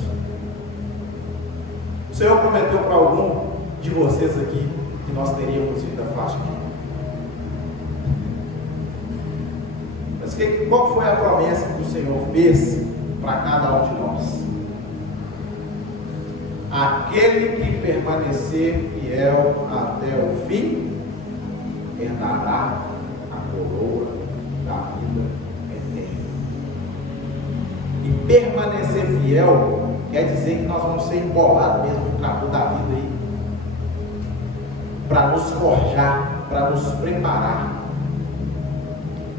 O Senhor prometeu para algum de vocês aqui que nós teríamos vida fácil aqui. Mas qual foi a promessa que o Senhor fez para cada um de nós? Aquele que permanecer fiel até o fim, herdará a coroa da vida eterna. E permanecer fiel quer dizer que nós vamos ser embolados mesmo no trabalho da vida aí, para nos forjar, para nos preparar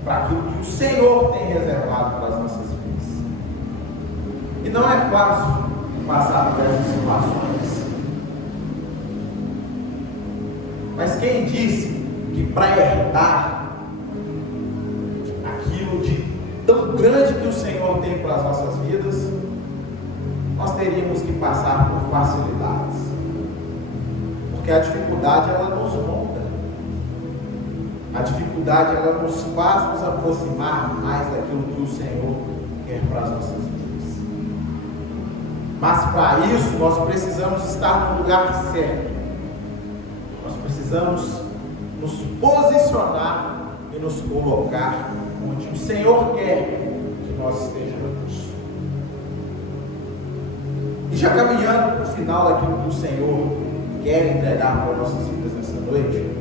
para aquilo que o Senhor tem reservado para as nossas vidas. E não é fácil passar por essas situações. Mas quem disse que para herdar aquilo de tão grande que o Senhor tem para as nossas vidas, nós teríamos que passar por facilidades? Porque a dificuldade ela nos monta. A dificuldade ela nos faz nos aproximar mais daquilo que o Senhor quer para as nossas vidas. Mas para isso nós precisamos estar no lugar certo. Nós precisamos nos posicionar e nos colocar onde o Senhor quer que nós estejamos. E já caminhando para o final daquilo que o Senhor quer entregar para nossas vidas nessa noite,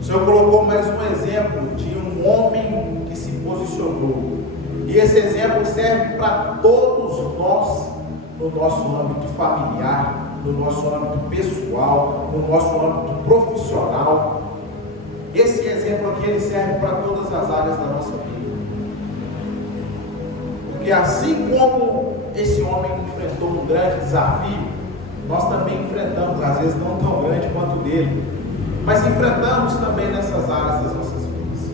o Senhor colocou mais um exemplo de um homem que se posicionou. E esse exemplo serve para todos nós, no nosso âmbito familiar, no nosso âmbito pessoal, no nosso âmbito profissional. Esse exemplo aqui ele serve para todas as áreas da nossa vida. Porque assim como esse homem enfrentou um grande desafio, nós também enfrentamos, às vezes não tão grande quanto o dele, mas enfrentamos também nessas áreas das nossas vidas.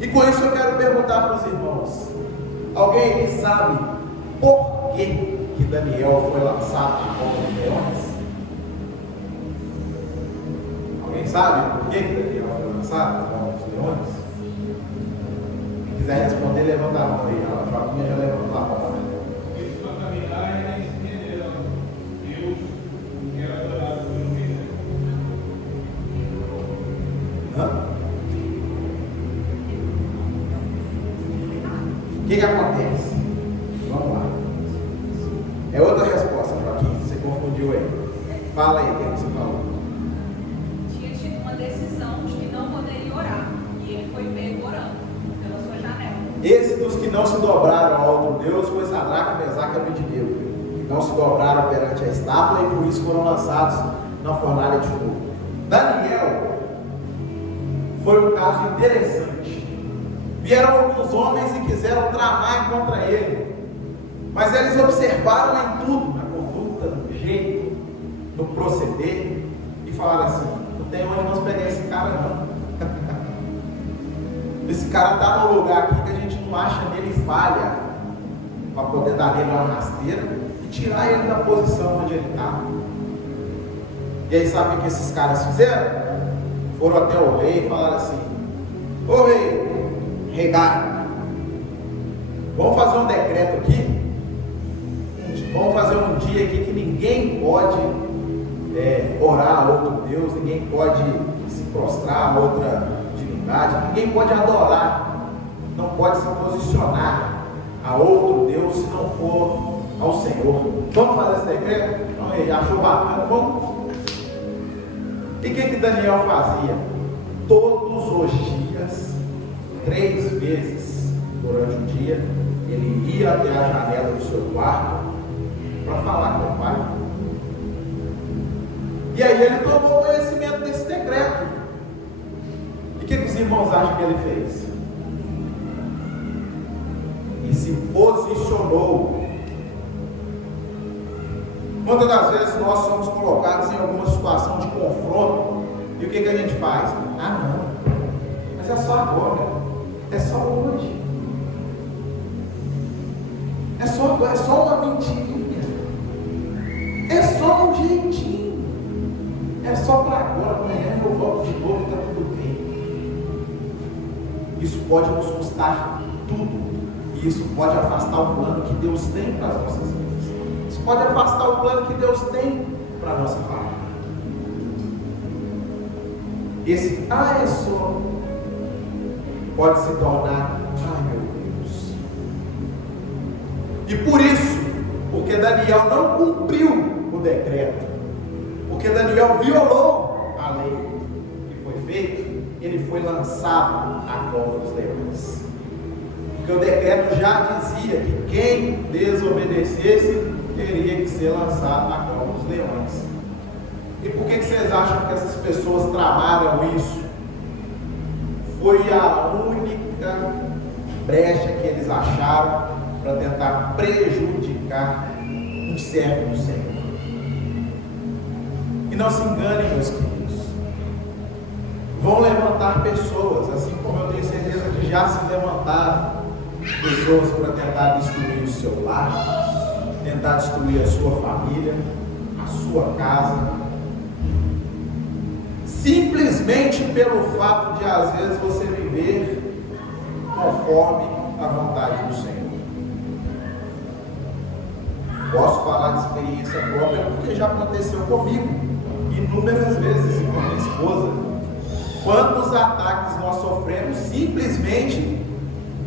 E com isso eu quero perguntar para os irmãos: alguém que sabe por que Daniel foi lançado na cova dos leões? Alguém sabe por que Daniel foi lançado na cova dos leões? Quem quiser responder, levanta a mão aí. A Joaquinha já levantou a mão. Eles contaminaram e eles entenderam Deus que era adorado pelo rei. O que acontece? Vamos lá. É outra resposta, Joaquim. Você confundiu aí. Fala aí o que você falou. Tinha tido uma decisão de que não poderia orar. E ele foi pego orando pela sua janela. Esse dos que não se dobraram ao outro Deus foi Sadraque, Mesaque e Abednego, que não se dobraram perante a estátua e por isso foram lançados na fornalha de fogo. Daniel foi um caso interessante. Vieram alguns homens e quiseram tramar contra ele, mas eles observaram em tudo, na conduta, no jeito, no proceder, e falaram assim: não tem onde nós pegar esse cara não. Esse cara está no lugar aqui que a gente não acha nele falha, para poder dar nele uma rasteira e tirar ele da posição onde ele está. E aí sabe o que esses caras fizeram? Foram até o rei e falaram assim: ô rei, Regar, Vamos fazer um decreto aqui. Vamos fazer um dia aqui que ninguém pode orar a outro Deus, ninguém pode se prostrar a outra divindade, ninguém pode adorar, não pode se posicionar a outro Deus se não for ao Senhor. Vamos fazer esse decreto? Então, aí, achou bacana? Vamos? E o que Daniel fazia? Todos os dias, 3 vezes durante o dia, ele ia até a janela do seu quarto para falar com o pai. E aí ele tomou conhecimento desse decreto. E o que os irmãos acham que ele fez? E se posicionou. Muitas das vezes nós somos colocados em alguma situação de confronto. E o que a gente faz? Ah, não, mas é só agora, é só hoje, é só uma mentirinha, é só um jeitinho, é só para agora, amanhã eu volto de novo e está tudo bem. Isso pode nos custar tudo, e isso pode afastar o plano que Deus tem para as nossas vidas, isso pode afastar o plano que Deus tem para a nossa família. Esse é só pode se tornar meu Deus. E por isso, porque Daniel não cumpriu o decreto, porque Daniel violou a lei que foi feita, ele foi lançado à cova dos leões. Porque o decreto já dizia que quem desobedecesse teria que ser lançado à cova dos leões. E por que vocês acham que essas pessoas tramaram isso? Foi a única brecha que eles acharam para tentar prejudicar um servo do Senhor. E não se enganem, meus queridos. Vão levantar pessoas, assim como eu tenho certeza que já se levantaram pessoas para tentar destruir o seu lar, tentar destruir a sua família, a sua casa. Simplesmente pelo fato de às vezes você viver conforme a vontade do Senhor. Posso falar de experiência própria porque já aconteceu comigo inúmeras vezes e com a minha esposa. Quantos ataques nós sofremos simplesmente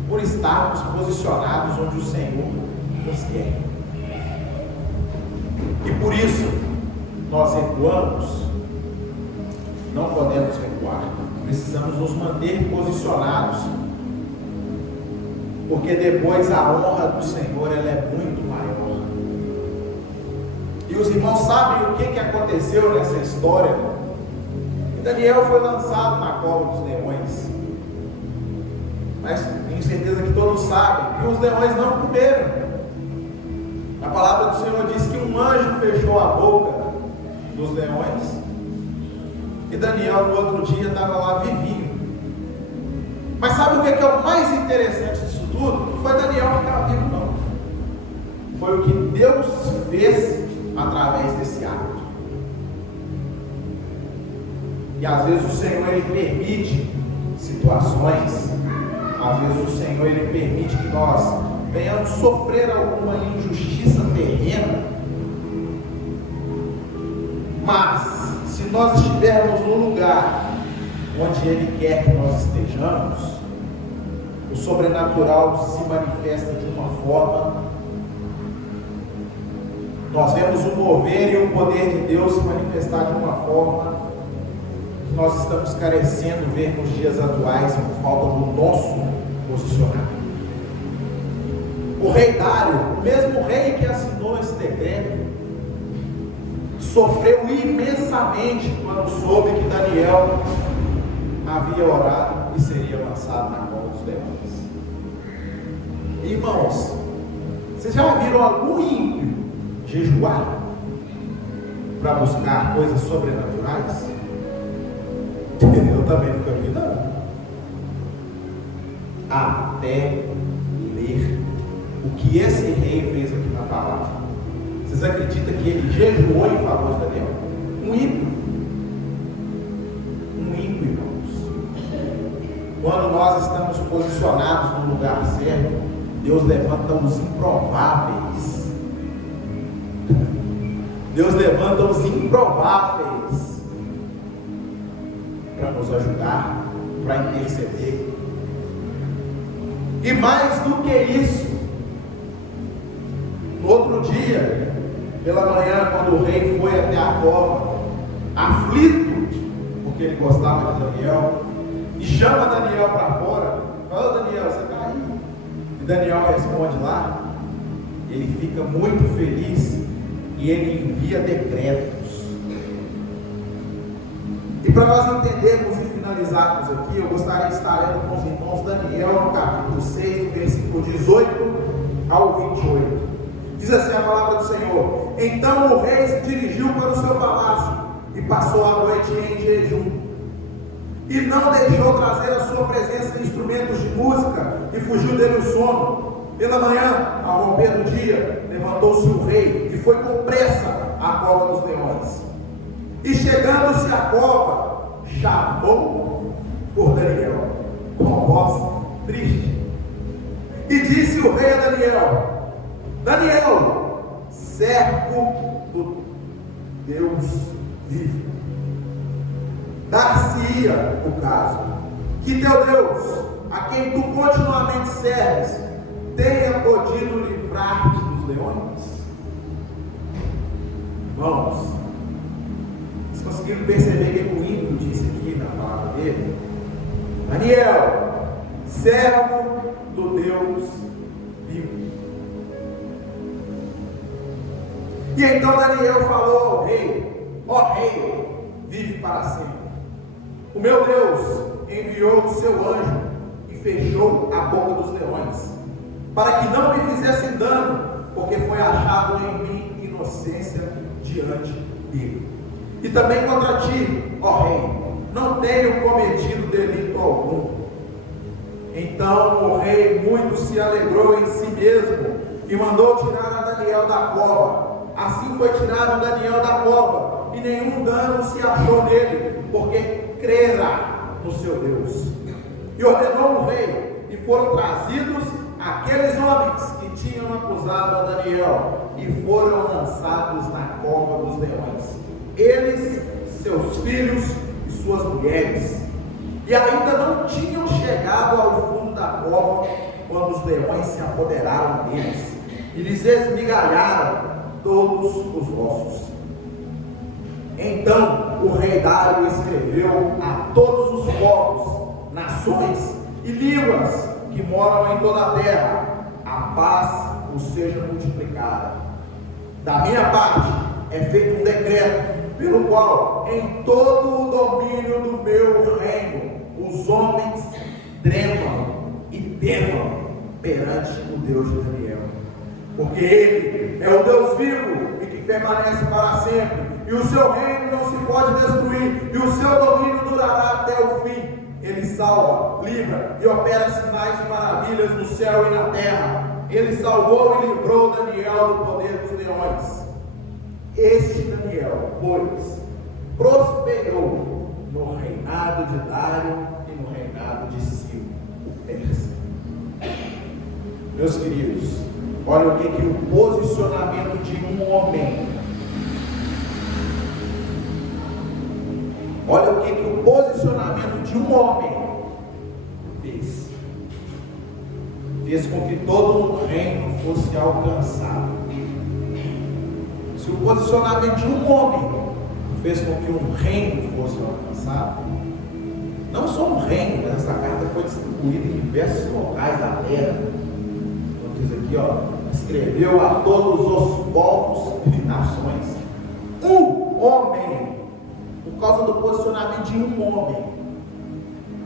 por estarmos posicionados onde o Senhor nos quer. E por isso nós recuamos. Não podemos recuar, precisamos nos manter posicionados, porque depois a honra do Senhor ela é muito maior. E os irmãos sabem o que aconteceu nessa história. E Daniel foi lançado na cova dos leões, mas tenho certeza que todos sabem que os leões não comeram. A palavra do Senhor diz que um anjo fechou a boca dos leões. E Daniel no outro dia estava lá vivinho. Mas sabe o que é o mais interessante disso tudo? Não foi Daniel ficar vivo, não. Foi o que Deus fez através desse ato. E às vezes o Senhor ele permite situações, às vezes o Senhor ele permite que nós venhamos sofrer alguma injustiça terrena, mas se nós estivermos no lugar onde Ele quer que nós estejamos, o sobrenatural se manifesta de uma forma. Nós vemos o mover e o poder de Deus se manifestar de uma forma que nós estamos carecendo ver nos dias atuais por falta do nosso posicionamento. O rei Dário, o mesmo rei que assinou esse decreto, sofreu imensamente quando soube que Daniel havia orado e seria lançado na cova dos leões. Irmãos, vocês já viram algum ímpio jejuar para buscar coisas sobrenaturais? Eu também nunca vi, não. Até ler o que esse rei fez aqui na palavra. Vocês acreditam que ele jejuou em favor de Daniel? Um ímpio, irmãos. Quando nós estamos posicionados no lugar certo, Deus levanta os improváveis. Deus levanta os improváveis para nos ajudar, para interceder. E mais do que isso, no outro dia, pela manhã, quando o rei foi até a cova, aflito, porque ele gostava de Daniel, e chama Daniel para fora, fala: Daniel, você está aí? E Daniel responde lá, ele fica muito feliz e ele envia decretos. E para nós entendermos e finalizarmos aqui, eu gostaria de estar lendo com os irmãos Daniel no capítulo 6, versículo 18 ao 28. Diz assim a palavra do Senhor: Então o rei se dirigiu para o seu palácio e passou a noite em jejum, e não deixou trazer à sua presença instrumentos de música, e fugiu dele o sono. Pela manhã, ao romper do dia, levantou-se o rei e foi com pressa à cova dos leões. E chegando-se à cova, chamou por Daniel com voz triste. E disse o rei a Daniel: Daniel, servo do Deus vivo, dar-se-ia o caso que teu Deus, a quem tu continuamente serves, tenha podido livrar-te dos leões. Irmãos, vocês conseguiram perceber que o ímpio disse aqui na palavra dele? Daniel, servo do Deus vivo. E então Daniel falou ao rei: ó rei, vive para sempre. O meu Deus enviou o seu anjo e fechou a boca dos leões, para que não me fizessem dano, porque foi achado em mim inocência diante dele. E também contra ti, ó rei, não tenho cometido delito algum. Então o rei muito se alegrou em si mesmo e mandou tirar a Daniel da cova. Assim foi tirado Daniel da cova, e nenhum dano se achou nele, porque crera no seu Deus. E ordenou o rei, e foram trazidos aqueles homens que tinham acusado a Daniel, e foram lançados na cova dos leões, eles, seus filhos e suas mulheres. E ainda não tinham chegado ao fundo da cova, quando os leões se apoderaram deles, e lhes esmigalharam todos os ossos. Então o rei Dário escreveu a todos os povos, nações e línguas que moram em toda a terra: a paz vos seja multiplicada. Da minha parte é feito um decreto, pelo qual em todo o domínio do meu reino os homens tremam e temam perante o Deus de Daniel, porque ele é o Deus vivo e que permanece para sempre, e o seu reino não se pode destruir, e o seu domínio durará até o fim. Ele salva, livra e opera sinais e maravilhas no céu e na terra. Ele salvou e livrou Daniel do poder dos leões. Este Daniel, pois, prosperou no reinado de Dário e no reinado de Ciro, o persa. Meus queridos, olha o que o posicionamento de um homem, olha o que o posicionamento de um homem fez. Fez com que todo o reino fosse alcançado. Se o posicionamento de um homem fez com que um reino fosse alcançado, não só um reino, mas essa carta foi distribuída em diversos locais da terra. Então diz aqui, escreveu a todos os povos e nações. Um homem, por causa do posicionamento de um homem,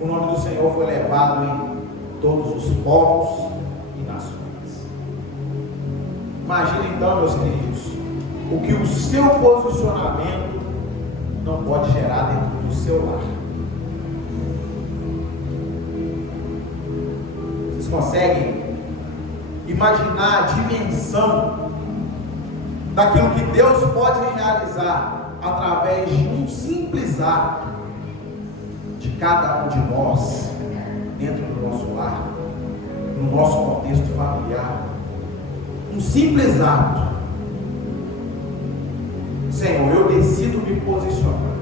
o nome do Senhor foi levado em todos os povos e nações. Imagina então, meus queridos, o que o seu posicionamento não pode gerar dentro do seu lar. Vocês conseguem imaginar a dimensão daquilo que Deus pode realizar através de um simples ato de cada um de nós dentro do nosso lar, no nosso contexto familiar, um simples ato. Senhor, eu decido me posicionar.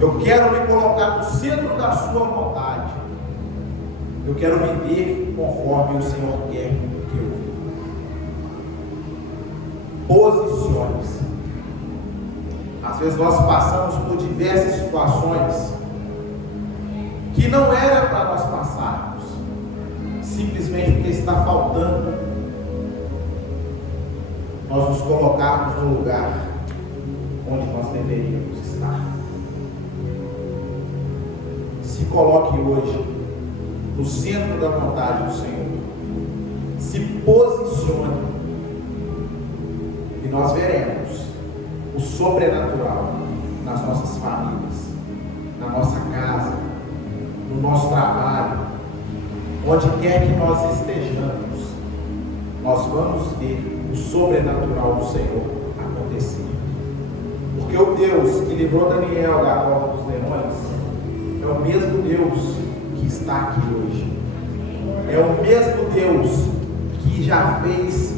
Eu quero me colocar no centro da sua vontade. Eu quero viver conforme o Senhor quer que eu viva. Posicione-se. Às vezes nós passamos por diversas situações que não era para nós passarmos, simplesmente porque está faltando nós nos colocarmos no lugar onde nós deveríamos estar. Se coloque hoje no centro da vontade do Senhor. Se posicione e nós veremos o sobrenatural nas nossas famílias, na nossa casa, no nosso trabalho, onde quer que nós estejamos, nós vamos ver o sobrenatural do Senhor acontecer. Porque o Deus que livrou Daniel da cova dos leões é o mesmo Deus que está aqui hoje. É o mesmo Deus que já fez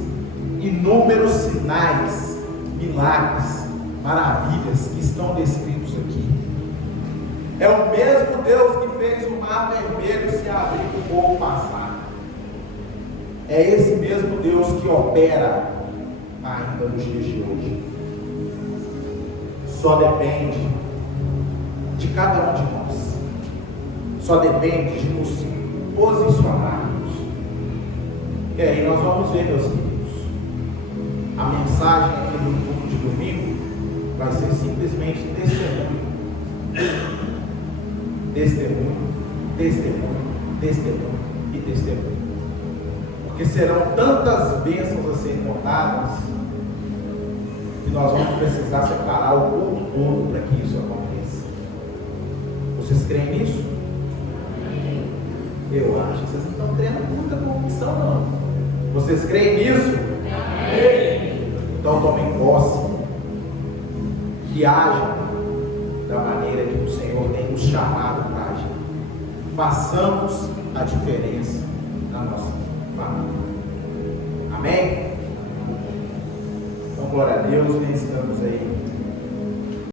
inúmeros sinais, milagres, maravilhas que estão descritos aqui. É o mesmo Deus que fez o mar vermelho se abrir para o povo passar. É esse mesmo Deus que opera ainda nos dias de hoje. Só depende de cada um de nós. Só depende de nos posicionarmos. E aí nós vamos ver, meus queridos, a mensagem aqui do culto de domingo vai ser simplesmente testemunho. Testemunho, testemunho, testemunho e testemunho. Porque serão tantas bênçãos a serem contadas que nós vamos precisar separar o culto todo para que isso aconteça. Vocês creem nisso? Eu acho que vocês não estão tendo muita convicção, não. Vocês creem nisso? Então tomem posse e ajam da maneira que o Senhor tem nos chamado para agir. Façamos a diferença na nossa família. Amém? Então, glória a Deus, nós estamos aí